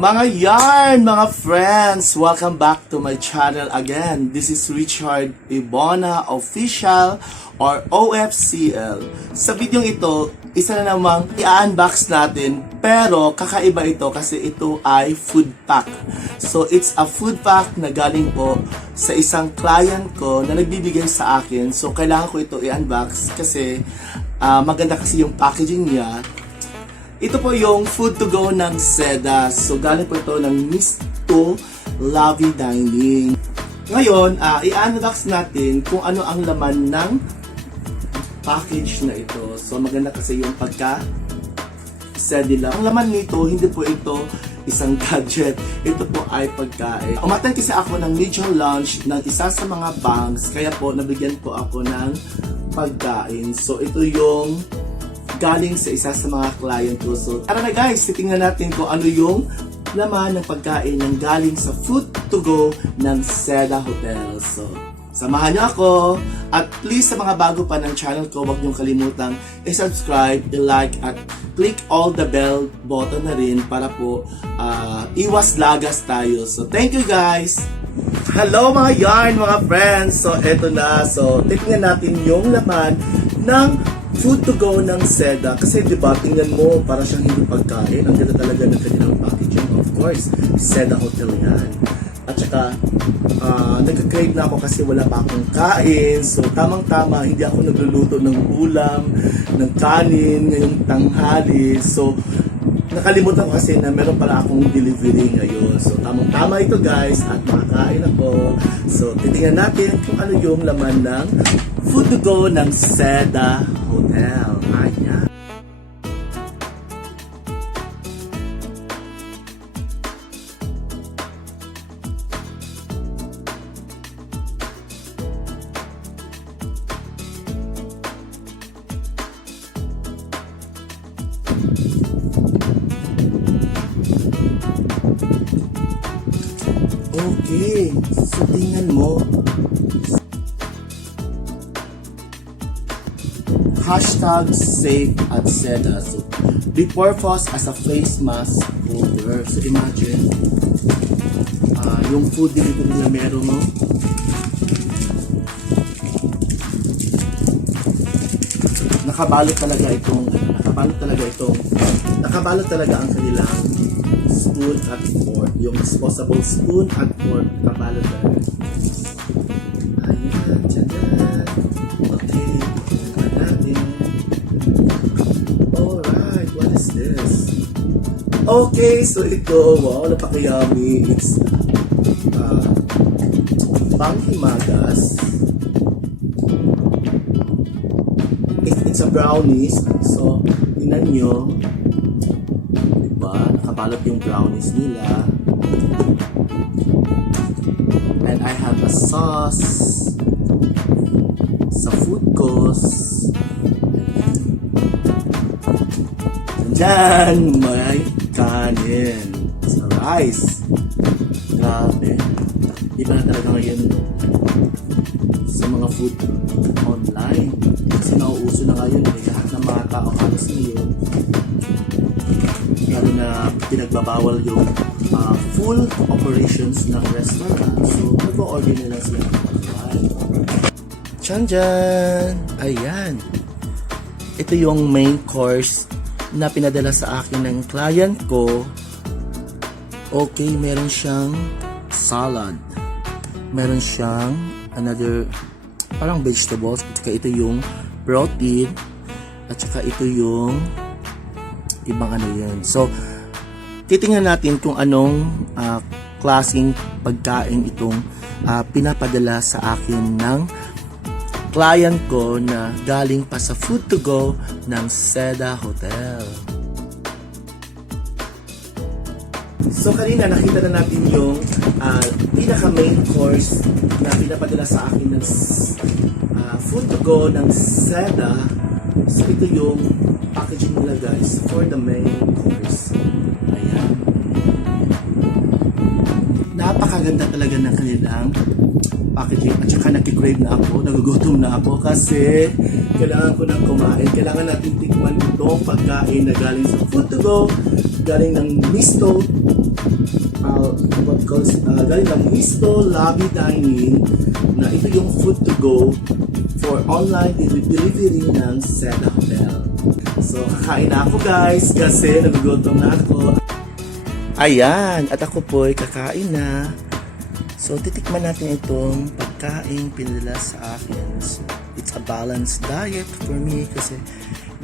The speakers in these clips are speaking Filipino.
Mga yarn, mga friends, welcome back to my channel again. This is Richard Ebona OFCL or OFCL. Sa video ito, isa na namang i-unbox natin, pero kakaiba ito kasi ito ay food pack. So it's a food pack na galing po sa isang client ko na nagbibigay sa akin. So kailangan ko ito i-unbox kasi maganda kasi yung packaging niya. Ito po yung food to go ng Seda. So, galing po ito ng Misto Lovey Dining. Ngayon, i-unbox natin kung ano ang laman ng package na ito. So, maganda kasi yung pagka-Seda. Ang laman nito, hindi po ito isang gadget. Ito po ay pagkain. Umatan kasi ako ng major lunch ng isa sa mga banks. Kaya po, nabigyan po ako ng pagkain. So, ito yung galing sa isa sa mga client ko. So, tara na guys, titingnan natin kung ano yung laman ng pagkain ng galing sa food to go ng Seda Hotel. So, samahan niyo ako. At please, sa mga bago pa ng channel ko, huwag niyong kalimutang i-subscribe, i-like, at click all the bell button na rin para po iwas lagas tayo. So, thank you guys! Hello mga yarn, mga friends! So, eto na. So, titingnan natin yung laman ng food to go ng Seda. Kasi diba, tingnan mo, para siyang hindi pagkain. Ang ganda talaga ng kanilang packaging. Of course, Seda Hotel yan. At saka, nagka-crave na ako kasi wala pa akong kain. So, tamang-tama, hindi ako nagluluto ng ulam, ng kanin, ngayong tanghali. So, nakalimutan ko kasi na meron pala akong delivery ngayon. So, tamang-tama ito guys at makakain ako. So, titingnan natin kung ano yung laman ng food to go ng Seda Hotel. Ayan. Okay, so tingnan mo. Hashtag safe at Seda. So, be purpose as a face mask holder. So, imagine, yung food delivery na meron mo. Nakabalot talaga ang kanilang spoon at fork. Yung disposable spoon at fork, nakabalot talaga. Ayan, tiyaan. Okay. Alright, what is this? Okay, so ito, wow, napaka-yummy. It's panghimagas. It's a brownies. So, tingnan nyo. Diba? Nakabalot yung brownies nila. And I have a sauce sa food course. Diyan, may kanin sa rice. Grabe. Iba na talaga ngayon sa mga food online. Kasi nauuso na ngayon. Lahat ng mga tao halos ngayon. Lalo na pinagbabawal yung full operations ng restaurant. So, nag-order nila sila online. Tiyandyan! Ayan. Ito yung main course na pinadala sa akin ng client ko. Okay, meron siyang salad. Meron siyang another parang vegetables. At saka ito yung protein. At saka ito yung ibang ano yan. So, titingnan natin kung anong klaseng pagkain itong pinapadala sa akin ng client ko na galing pa sa food to go ng Seda Hotel. So kanina nakita na natin yung pinaka main course na pinapadala sa akin ng food to go ng Seda. So ito yung packaging nila guys for the main course. Ayan. Napakaganda talaga ng kanilang packaging at saka nakikrave na ako, nagugutom na ako kasi kailangan ko nang kumain. Kailangan natin tikman itong pagkain na galing sa food to go galing ng Misto, galing ng Misto Lobby Dining, na ito yung food to go for online delivery ng Seda Hotel. So, kakain na ako guys kasi nagugutom na ako. Ayan, at ako po'y kakain na. So, titikman natin itong pagkain pinadala sa akin. So, it's a balanced diet for me kasi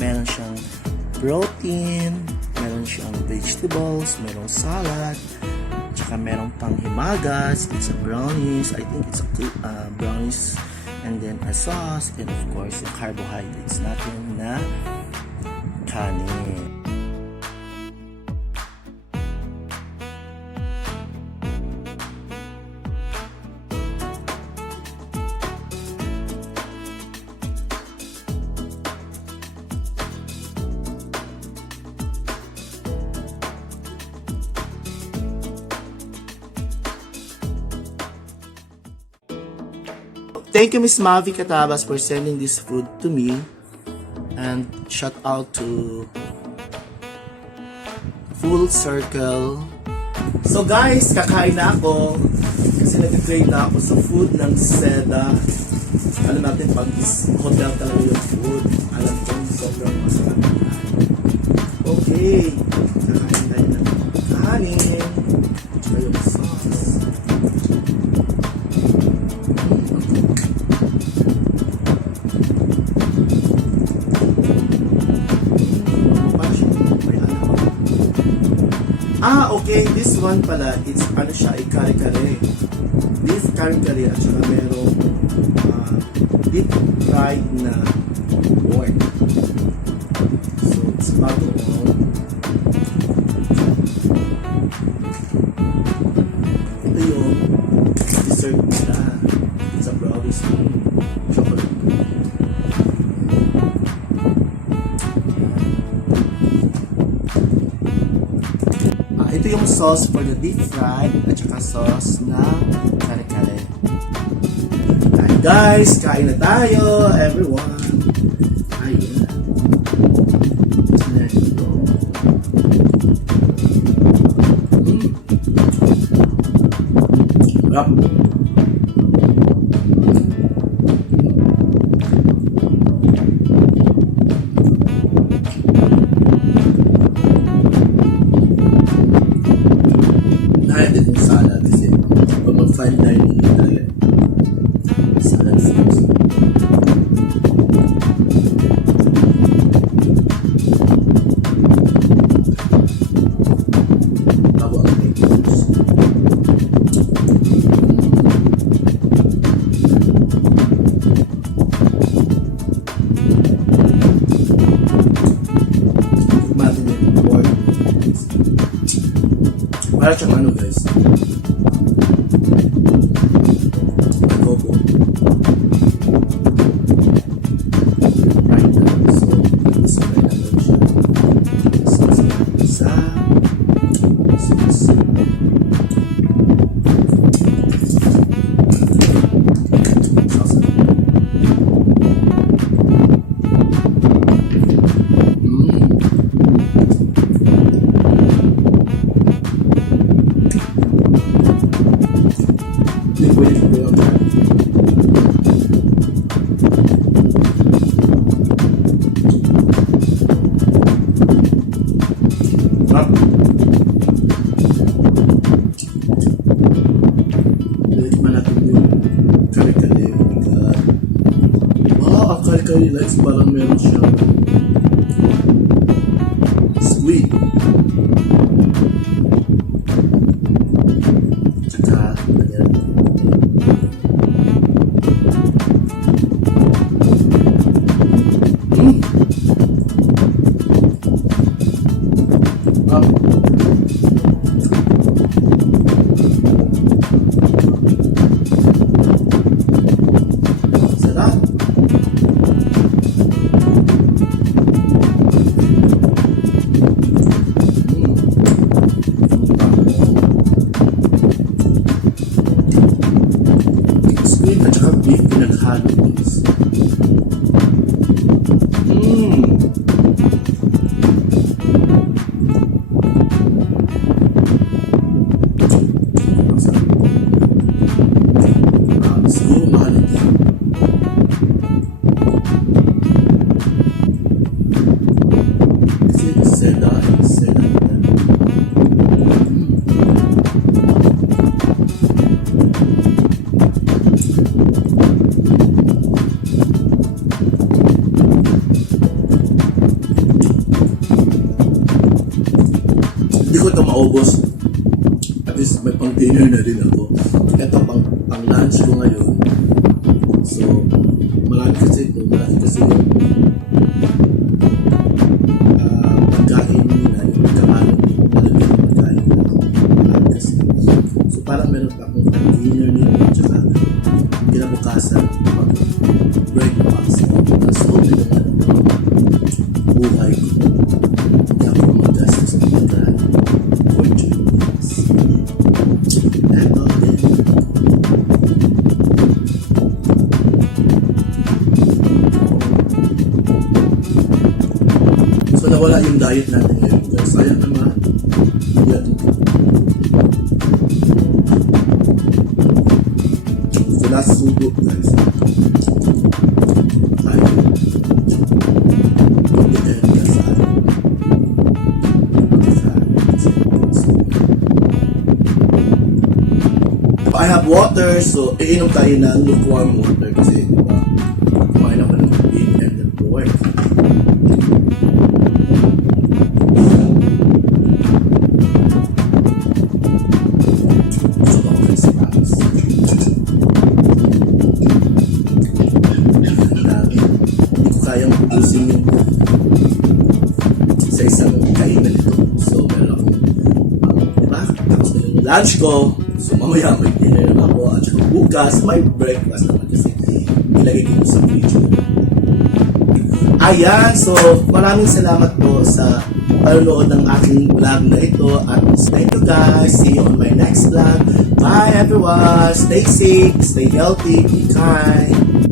meron siyang protein, meron siyang vegetables, merong salad, tsaka merong panghimagas, it's a brownies, I think it's a brownies, and then a sauce, and of course, yung carbohydrates natin na kanin. Thank you, Miss Mavi Catabas, for sending this food to me. And shout out to Full Circle. So guys, kakain na ako. Kasi nag-crave na ako sa food ng Seda. Alam natin, pag hotel talaga yung food, alam ko sobrang masarap. Okay, kakain tayo ng kanin. Tsaka yung sauce. Okay, this one pala, it's ano siya, ay kare-kare. Beef kare-kare at saka merong deep fried na pork. So, it's bago on. Ito yung dessert nila. It's a brownies chocolate. Ito yung sauce for the deep fried at saka sauce na kare-kare. Alright guys, kain na tayo, everyone. Ayan. There you go. Yup. Salad kasi pag mag-fine dining tayo, salad foods. Bago ang pickles. Tignan yung pork. Para siyang ano guys, TOGO. Right now, so isabay na lang siya. Sa sauce. Kare-kare likes parang meron siyang sweet. Tsaka, ayan. Sarap. kasi pagkain nila, yung kamalan talaga yung pagkain nila. Kasi, so parang meron pa akong dinner nito, tsaka kinabukasan, breakfast. So, naman buhay ko. Hindi ako magastos ng pagkain. For 2 days. Eto din. So, nawala yung diet natin ngayon. Guys, sayang naman. Yan. So, last sugo, guys. I have water, so iinom tayo ng lukewarm water kasi diba, kumain ako ng beef and the pork. So ako guys, promise. Hindi ko kayang ubusin yung sa isang kainan nito. So meron ako, diba? Tapos na yung lunch ko. So mamaya may dinner naman ako at saka bukas may breakfast naman kasi ilagay ko sa video. Ayan, so maraming salamat po sa panonood ng aking vlog na ito at thank you guys. See you on my next vlog. Bye everyone. Stay safe, stay healthy, be kind.